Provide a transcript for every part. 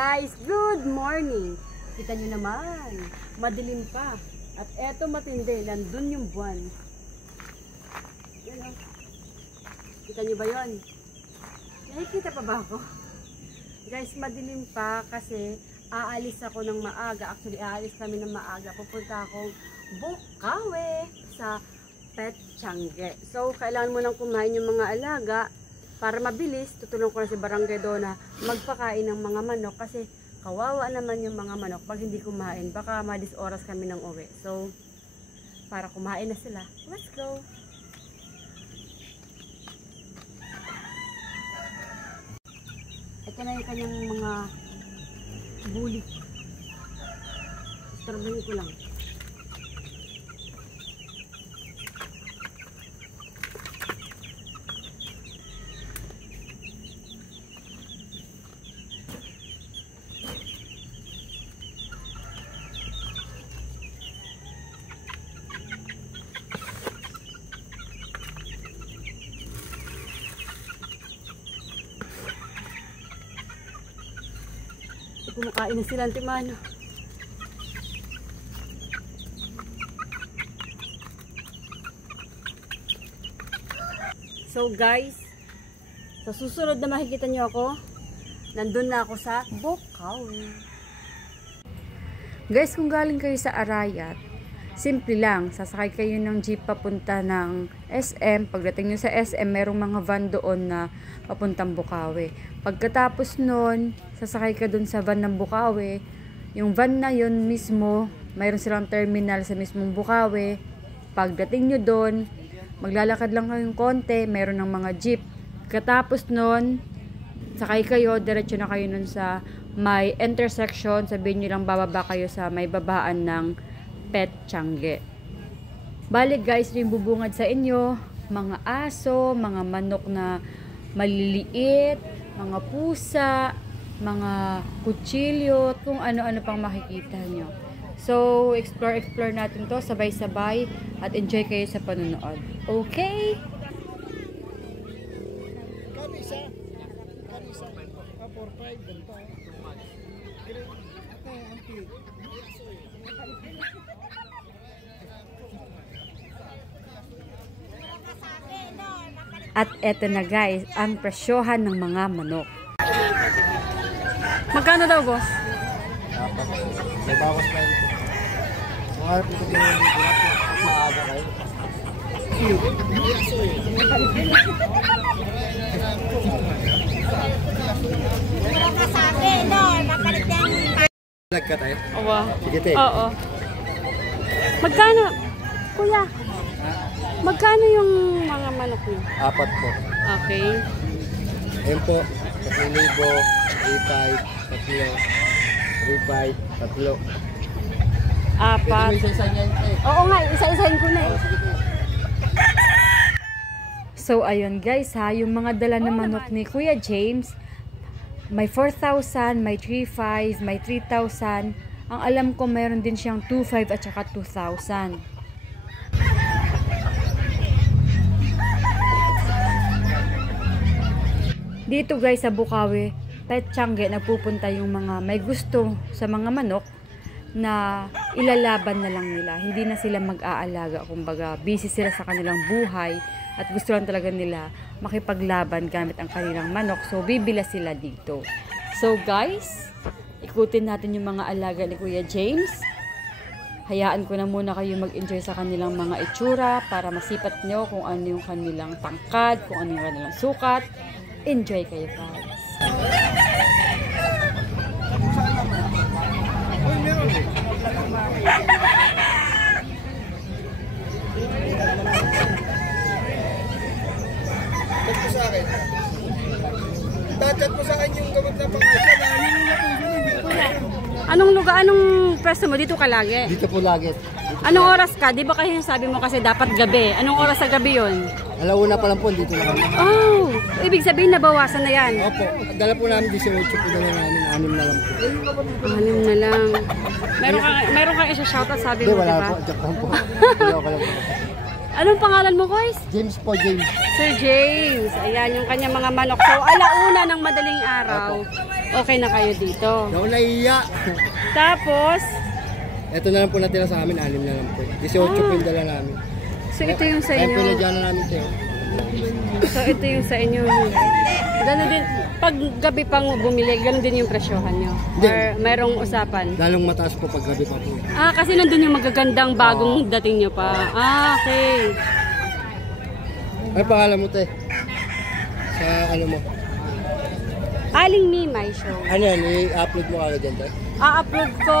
Guys, good morning! Kita nyo naman, madilim pa. At eto matindi, nandun yung buwan. Yan o. Kita nyo ba yun? Nakikita pa ba ako? Guys, madilim pa kasi aalis ako ng maaga. Actually, aalis kami ng maaga. Pupunta akong Bukawi sa Petchange. So, kailangan mo lang kumain yung mga alaga. Para mabilis, tutulong ko na si Barangay Dona magpakain ng mga manok kasi kawawa naman yung mga manok pag hindi kumain. Baka madis oras kami ng uwi. So, para kumain na sila. Let's go! Ito na yung kanyang mga bulik. Istorbahin ko lang. Kumakain na sila, Antimano. So guys, sa susunod na makikita nyo ako, nandun na ako sa Bukawi. Guys, kung galing kayo sa Arayat, simple lang, sasakay kayo ng jeep papunta ng SM. Pagdating nyo sa SM, merong mga van doon na papuntang Bukawi. Pagkatapos nun, sasakay ka dun sa van ng Bukawi. Yung van na yun mismo, mayroon silang terminal sa mismong Bukawi. Pagdating nyo dun, maglalakad lang kayong konti, mayroon ng mga jeep. Pagkatapos nun, sakay kayo, diretso na kayo nun sa may intersection. Sabihin nyo lang bababa kayo sa may babaan ng Petchange. Balik guys, yung bubungad sa inyo, mga aso, mga manok na maliliit, mga pusa, mga kutsilyo, kung ano-ano pang makikita nyo. So, explore natin to sabay-sabay at enjoy kayo sa panonood. Okay? Kanisa. 4-5 ganito. At eto na guys, ang presyohan ng mga manok. Magkano daw, boss? May bawas na rin. Mga ito na yung maaga kayo. Lag ka tayo? Oo. Sige tayo. Oo. Magkano? Kuya, magkano yung mga manok niyo? 4 po. Okay. Ayun po. 3,000, 3,500, 3,500, 3. Apat. May isa niyan eh. Oo nga, isa-isahin ko na eh. Sige tayo. So, ayun guys ha, yung mga dala na manok ni Kuya James, may 4,000, may 3,500, may 3,000. Ang alam ko, mayroon din siyang 2,500 at saka 2,000. Dito guys sa Bukawi, Petchange, nagpupunta yung mga may gusto sa mga manok na ilalaban na lang nila. Hindi na sila mag-aalaga. Kumbaga, busy sila sa kanilang buhay at gusto lang talaga nila makipaglaban gamit ang kanilang manok. So, bibila sila dito. So, guys, ikutin natin yung mga alaga ni Kuya James. Hayaan ko na muna kayo mag-enjoy sa kanilang mga itsura para masipat nyo kung ano yung kanilang tangkad, kung ano yung kanilang sukat. Enjoy kayo, guys. Chat mo sa akin. Chat mo sa akin yung gamot na pangasya na Anong lugar, anong pwesto mo? Dito ka lagi? dito po lagi. Anong oras ka? Di ba kasi sabi mo kasi dapat gabi? Anong oras sa gabi yon? Alauna pa lang po, dito na kami. Oh, ibig sabihin nabawasan na yan. Opo, dala po namin 18 po, dala namin 6 na lang po. 6 na lang. Meron kang isa shoutout sabi Hindi, mo, wala diba? po, joke lang po. Joke lang po. Anong pangalan mo, guys? James po, James. Sir James. Ayan yung kanyang mga manok. So, alauna ng madaling araw. Okay na kayo dito. Daw naiya. Tapos, Ito na lang po natira sa amin, 6 na lang po. 18 po yung dala namin. so ito yung sa Kaya inyo. pinadyan na namin ito. So, ito yung sa inyo. Ganun din. Pag gabi pang bumili, ganun din yung presyohan nyo. Hindi. Or merong usapan. Lalong mataas po pag gabi pa po. Ah, kasi nandun yung magagandang bagong dating nyo pa. Ah, okay. Ano pangalan mo, te? Sa ano mo? Aling Mimay Show. Ano yan, i-upload mo kagad dyan, te? A-upload ko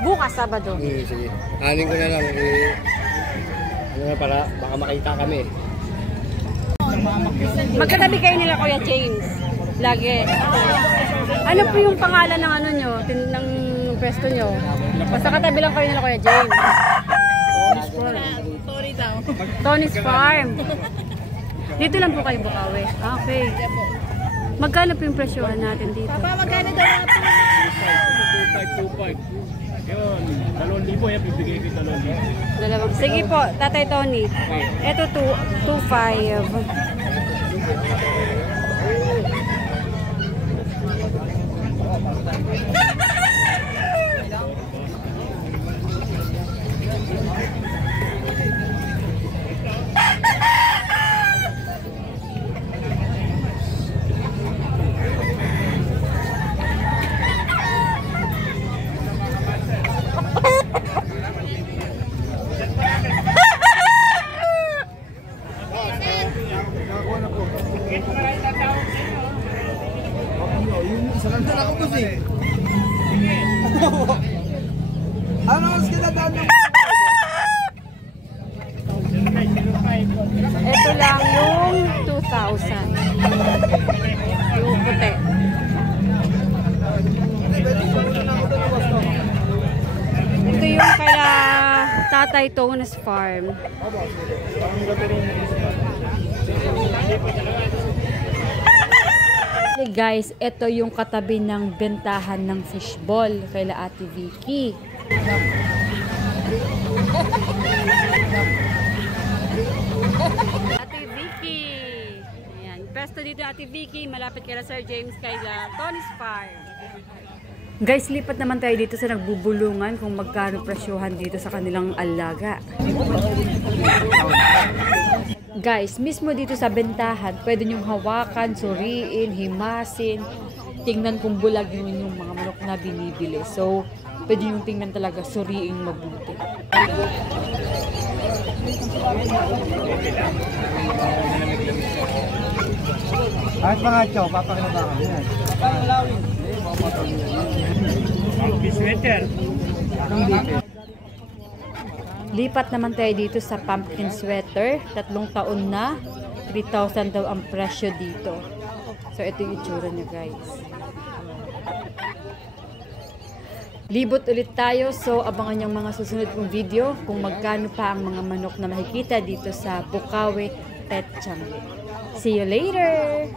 bukas, Sabado. Sige. Anin ko na lang. Ano na para baka makita kami. Magkatabi kayo nila Kuya James. Lagi. Ano po yung pangalan ng ano nyo? Ng pwesto nyo? Basta katabi lang kayo nila Kuya James. Tony's Farm. Dito lang po kayo Bukawi. Ah, okay. Magkano po yung presyohan natin dito? Magkano daw natin? 2525. Yun, 2,000 yan, bibigay ko 2,000. Dalawang. Sige po, Tatay Tony. Ito 2.5. Sarang ako po siya. Ano mas kinadaan ng... Ito lang yung 2,000. Yung puti. Ito yung kala Tatay Tony's Farm. Hey guys, ito yung katabi ng bentahan ng fishball kaila Ate Vicky. Ate Vicky. Ayan, pesto dito Ate Vicky, malapit kay Sir James kay Tony's Farm. Guys, lipat naman tayo dito sa nagbubulungan kung magkano presyohan dito sa kanilang alaga. Guys, mismo dito sa bentahan, pwede nyong hawakan, suriin, himasin, tingnan kung bulag yung mga manok na binibili. So, pwede nyong tingnan talaga, suriin mabuti. Kahit mga chow, papakita kami yan. Lipat naman tayo dito sa pumpkin sweater. 3 taon na. 3,000 daw ang presyo dito. So, ito yung itsura niya, guys. Libot ulit tayo. So, abangan yung mga susunod kong video kung magkano pa ang mga manok na makikita dito sa Bukawi Pet Changi. See you later!